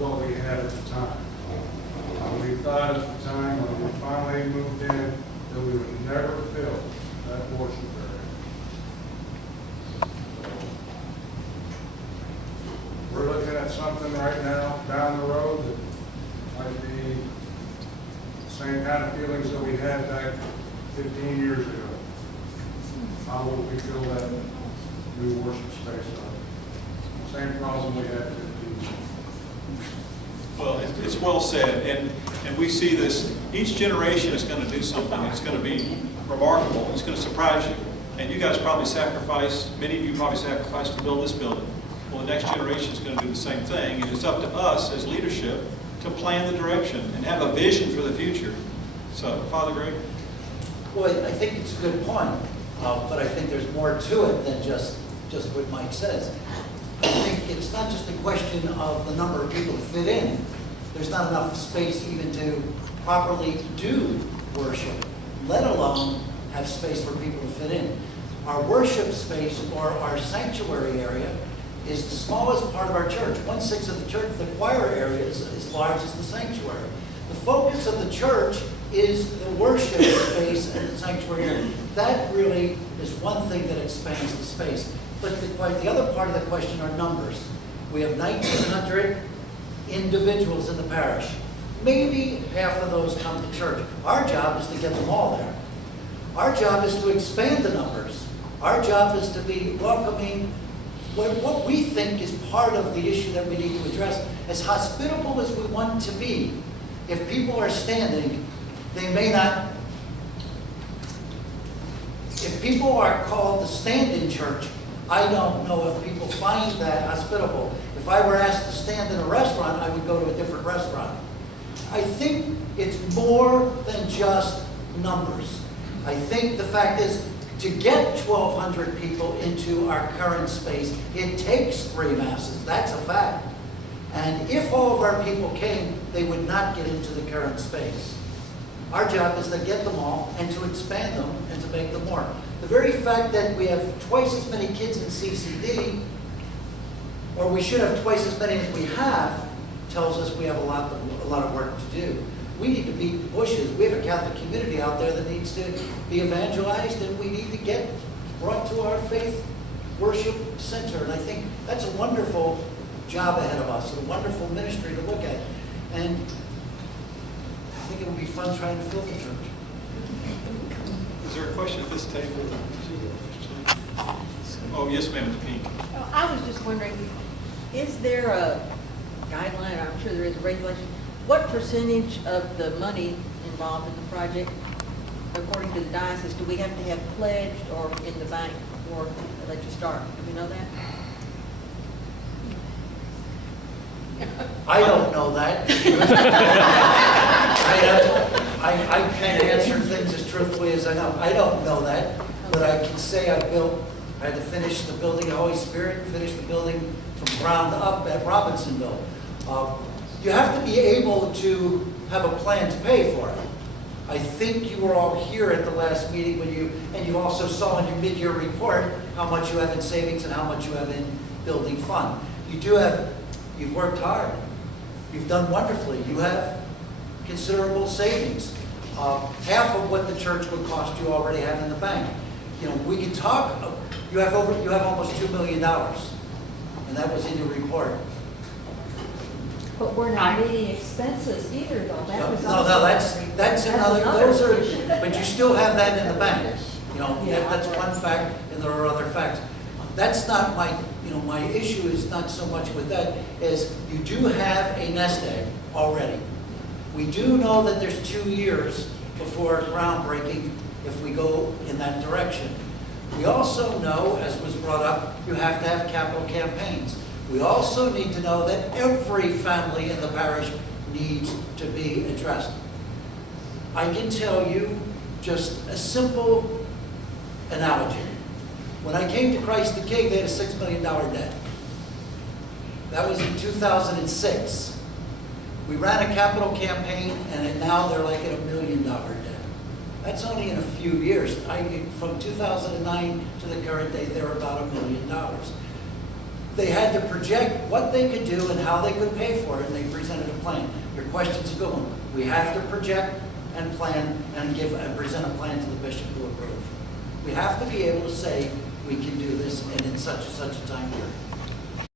what we had at the time. We thought at the time when we finally moved in that we would never fill that worship area. So, we're looking at something right now down the road that might be the same kind of feelings that we had back 15 years ago. How will we fill that new worship space up? Same problem we had 15 years ago. Well, it's well said, and we see this, each generation is going to do something that's going to be remarkable, it's going to surprise you. And you guys probably sacrificed, many of you probably sacrificed to build this building. Well, the next generation is going to do the same thing, and it's up to us as leadership to plan the direction and have a vision for the future. So, Father Greg? Well, I think it's a good point, but I think there's more to it than just what Mike says. I think it's not just a question of the number of people to fit in. There's not enough space even to properly do worship, let alone have space for people to fit in. Our worship space, or our sanctuary area, is the smallest part of our church. 1/6 of the church, the choir area, is as large as the sanctuary. The focus of the church is the worship space and the sanctuary area. That really is one thing that expands the space. But the other part of the question are numbers. We have 1,900 individuals in the parish. Maybe half of those come to church. Our job is to get them all there. Our job is to expand the numbers. Our job is to be welcoming what we think is part of the issue that we need to address. As hospitable as we want to be, if people are standing, they may not. If people are called to stand in church, I don't know if people find that hospitable. If I were asked to stand in a restaurant, I would go to a different restaurant. I think it's more than just numbers. I think the fact is, to get 1,200 people into our current space, it takes 3 masses. That's a fact. And if all of our people came, they would not get into the current space. Our job is to get them all and to expand them and to make them more. The very fact that we have twice as many kids in CCD, or we should have twice as many as we have, tells us we have a lot of work to do. We need to beat the bushes. We have a Catholic community out there that needs to be evangelized, and we need to get brought to our faith worship center. And I think that's a wonderful job ahead of us, a wonderful ministry to look at. And I think it would be fun trying to fill the church. Is there a question at this table? Oh, yes, ma'am, Pete. I was just wondering, is there a guideline, I'm sure there is a regulation, what percentage of the money involved in the project, according to the diocese, do we have to have pledged or in the bank before they let you start? Do we know that? I don't know that. I can't answer things as truthfully as I know. I don't know that, but I can say I had to finish the building of Holy Spirit, finish the building from ground up at Robinsonville. You have to be able to have a plan to pay for it. I think you were all here at the last meeting and you also saw in your mid-year report how much you have in savings and how much you have in building fund. You've worked hard. You've done wonderfully. You have considerable savings. Half of what the church would cost you already have in the bank. You know, we can talk. You have almost $2 million, and that was in your report. But we're not meeting expenses either, though. No, that's another. Those are, but you still have that in the bank. You know, that's one fact, and there are other facts. That's not my. My issue is not so much with that as you do have a nest egg already. We do know that there's 2 years before groundbreaking if we go in that direction. We also know, as was brought up, you have to have capital campaigns. We also need to know that every family in the parish needs to be addressed. I can tell you just a simple analogy. When I came to Christ the King, they had a $6 million debt. That was in 2006. We ran a capital campaign, and now they're like at $1 million debt. That's only in a few years. From 2009 to the current day, they're about $1 million. they had to project what they could do and how they could pay for it, and they presented a plan. Your question's a good one. We have to project and plan and present a plan to the bishop to approve. We have to be able to say, we can do this and in such and such a time period.